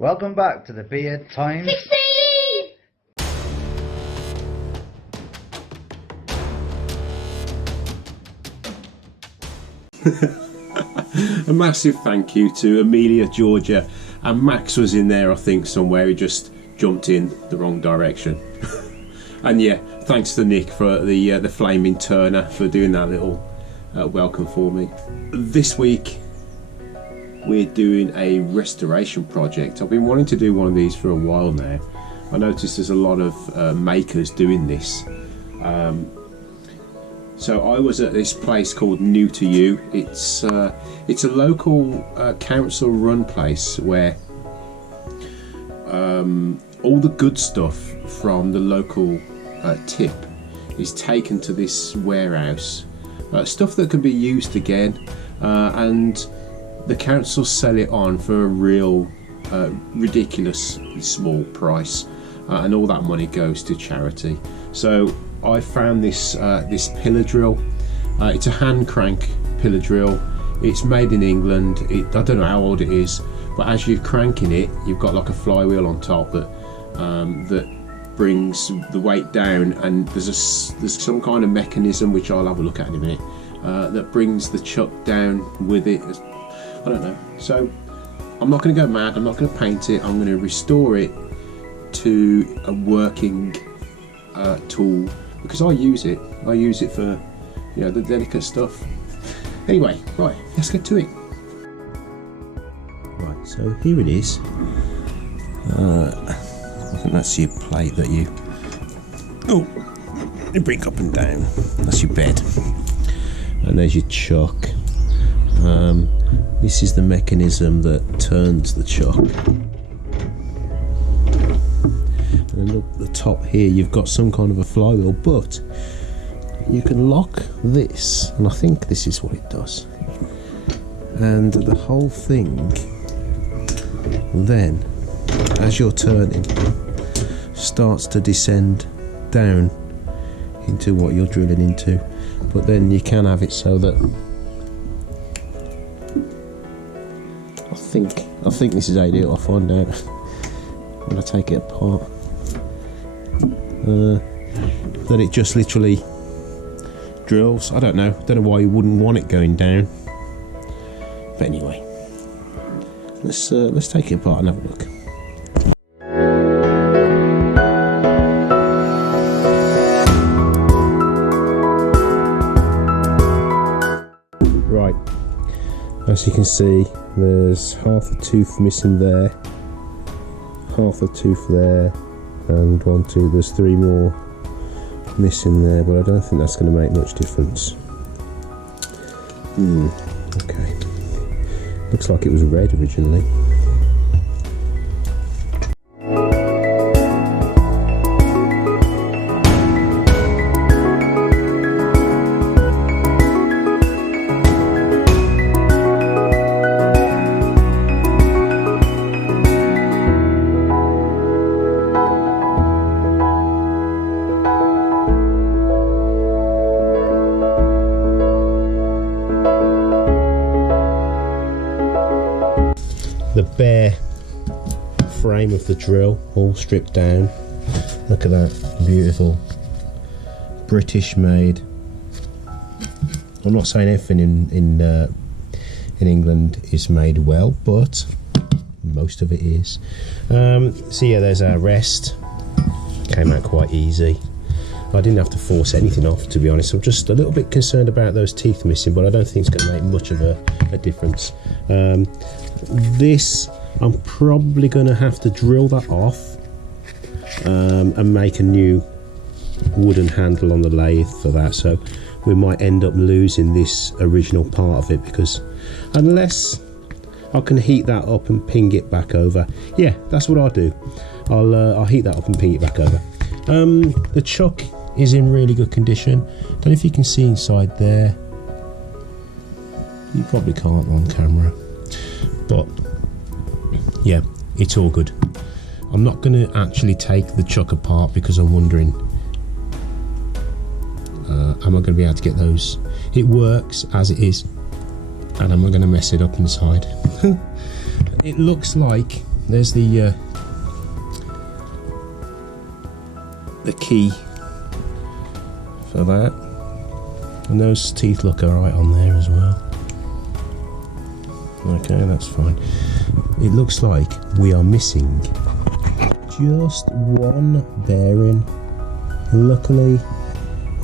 Welcome back to the Beard Times 16! A massive thank you to Amelia, Georgia, and Max was in there, I think, somewhere. He just jumped in the wrong direction. And yeah, thanks to Nick for the flaming Turner for doing that little welcome for me. This week we're doing a restoration project. I've been wanting to do one of these for a while now. I noticed there's a lot of makers doing this. So I was at this place called New to You. It's a local council run place where all the good stuff from the local tip is taken to this warehouse. Stuff that can be used again, and the council sell it on for a real ridiculously small price, and all that money goes to charity. So I found this pillar drill. It's a hand crank pillar drill. It's made in England. I don't know how old it is, but as you're cranking it, you've got like a flywheel on top that brings the weight down, and there's some kind of mechanism which I'll have a look at in a minute that brings the chuck down with it. I don't know. So I'm not going to go mad. I'm not going to paint it. I'm going to restore it to a working tool, because I use it for, you know, the delicate stuff. Anyway, right, let's get to it. Right, so here it is. I think that's your plate that you bring up and down. That's your bed, and there's your chuck. This is the mechanism that turns the chuck. And look at the top here, you've got some kind of a flywheel, but you can lock this, and I think this is what it does. And the whole thing then, as you're turning, starts to descend down into what you're drilling into. But then you can have it so that I think this is how you do it. I'll find out when I take it apart. That it just literally drills. I don't know why you wouldn't want it going down, but anyway, let's take it apart and have a look. Right, as you can see, there's half a tooth missing there, half a tooth there, and 1, 2, there's 3 more missing there, but I don't think that's going to make much difference. Okay, looks like it was red originally. The bare frame of the drill all stripped down. Look at that, beautiful, British made. I'm not saying everything in England is made well, but most of it is. So yeah, there's our rest. Came out quite easy. I didn't have to force anything off, to be honest. I'm just a little bit concerned about those teeth missing, but I don't think it's going to make much of a difference. This, I'm probably going to have to drill that off and make a new wooden handle on the lathe for that. So we might end up losing this original part of it, because unless I can heat that up and ping it back over, yeah, that's what I'll do. I'll heat that up and ping it back over. The chuck is in really good condition. Don't know if you can see inside there. You probably can't on camera, but yeah, it's all good. I'm not going to actually take the chuck apart because I'm wondering, am I going to be able to get those? It works as it is, and am I going to mess it up inside? It looks like there's the key for that, and those teeth look alright on there as well. Okay, that's fine. It looks like we are missing just one bearing. Luckily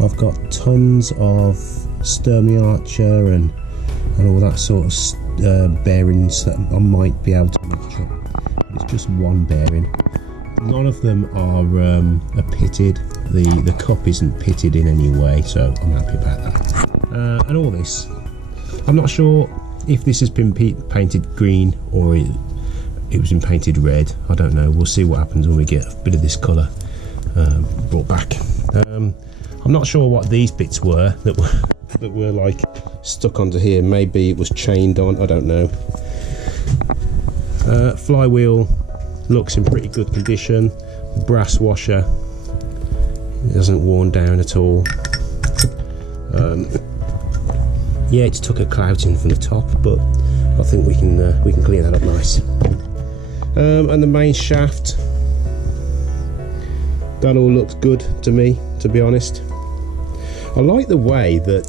I've got tons of Sturmey-Archer and all that sort of bearings that I might be able to match up. It's just one bearing. None of them are pitted. The cup isn't pitted in any way, so I'm happy about that. And all this, I'm not sure if this has been painted green or it was been painted red. I don't know. We'll see what happens when we get a bit of this colour brought back. I'm not sure what these bits were that were like stuck onto here. Maybe it was chained on, I don't know. Flywheel looks in pretty good condition. Brass washer, it hasn't worn down at all. Yeah, it's took a clouting from the top, but I think we can clean that up nice. And the main shaft, that all looks good to me, to be honest. I like the way that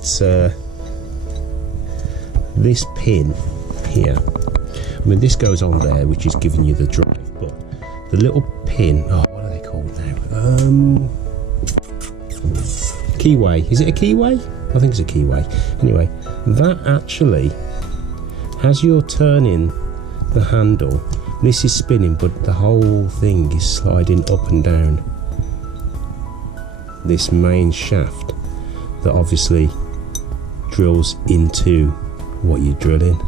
this pin here, I mean this goes on there, which is giving you the drive, but the little pin, oh, what are they called now? Keyway, is it a keyway? I think it's a keyway. Anyway, that actually, as you're turning the handle, this is spinning, but the whole thing is sliding up and down this main shaft that obviously drills into what you're drilling.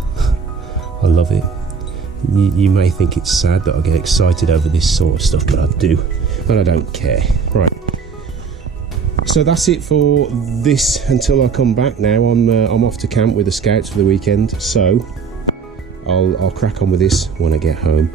I love it. You may think it's sad that I get excited over this sort of stuff, but I do, and I don't care. Right, so that's it for this until I come back. Now I'm off to camp with the scouts for the weekend, so I'll crack on with this when I get home.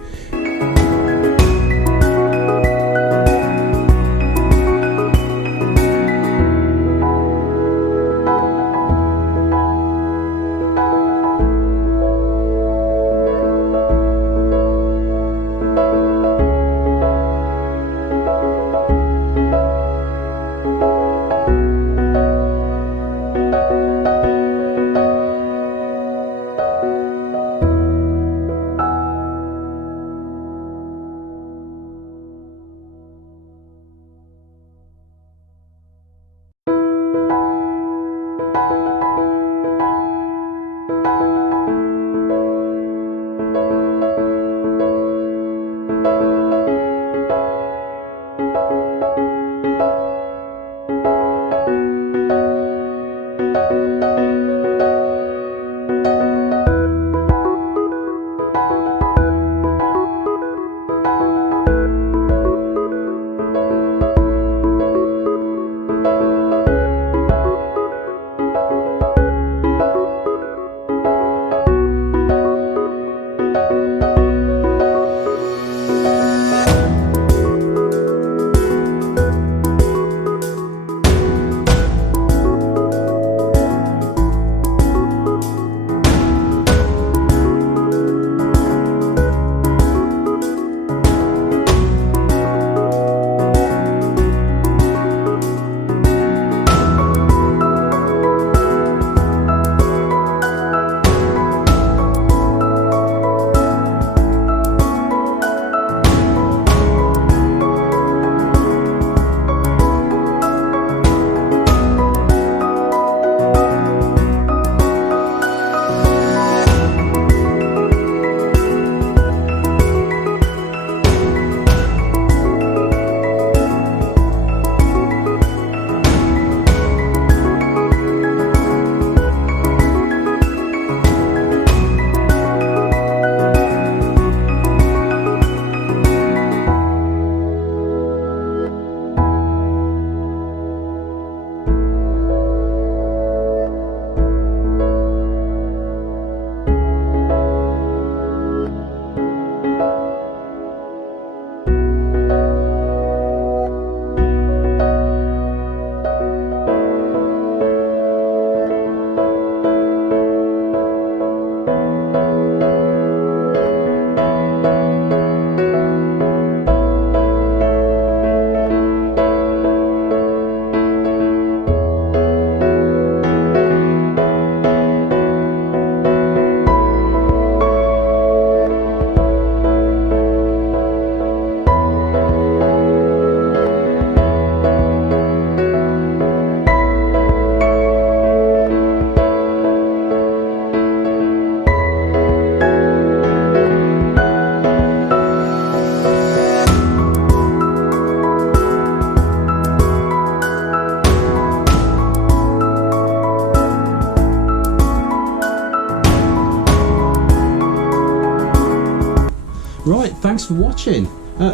thanks for watching.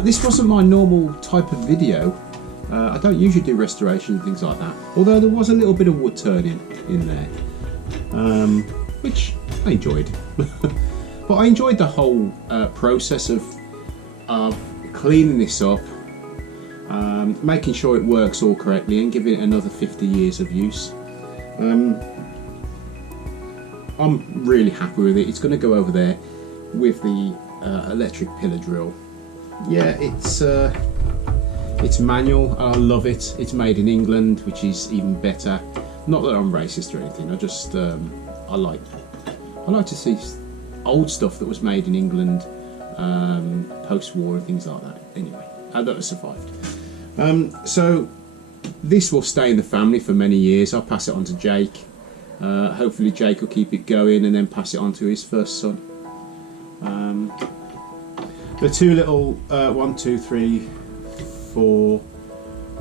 This wasn't my normal type of video. I don't usually do restoration and things like that, although there was a little bit of wood turning in there, which I enjoyed. But I enjoyed the whole process of cleaning this up, making sure it works all correctly and giving it another 50 years of use. I'm really happy with it. It's going to go over there with the electric pillar drill. Yeah, it's manual. I love it. It's made in England, which is even better. Not that I'm racist or anything. I just I like to see old stuff that was made in England post-war and things like that. Anyway, that has survived. So this will stay in the family for many years. I'll pass it on to Jake. Hopefully Jake will keep it going and then pass it on to his first son. The two little 1, 2, 3, 4,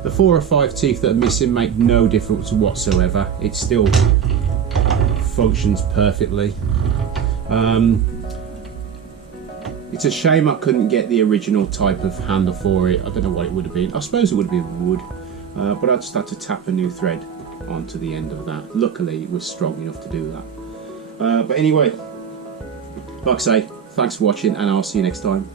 the 4 or 5 teeth that are missing make no difference whatsoever. It still functions perfectly. It's a shame I couldn't get the original type of handle for it. I don't know what it would have been. I suppose it would have been wood, but I just had to tap a new thread onto the end of that. Luckily it was strong enough to do that. But anyway, like I say, thanks for watching and I'll see you next time.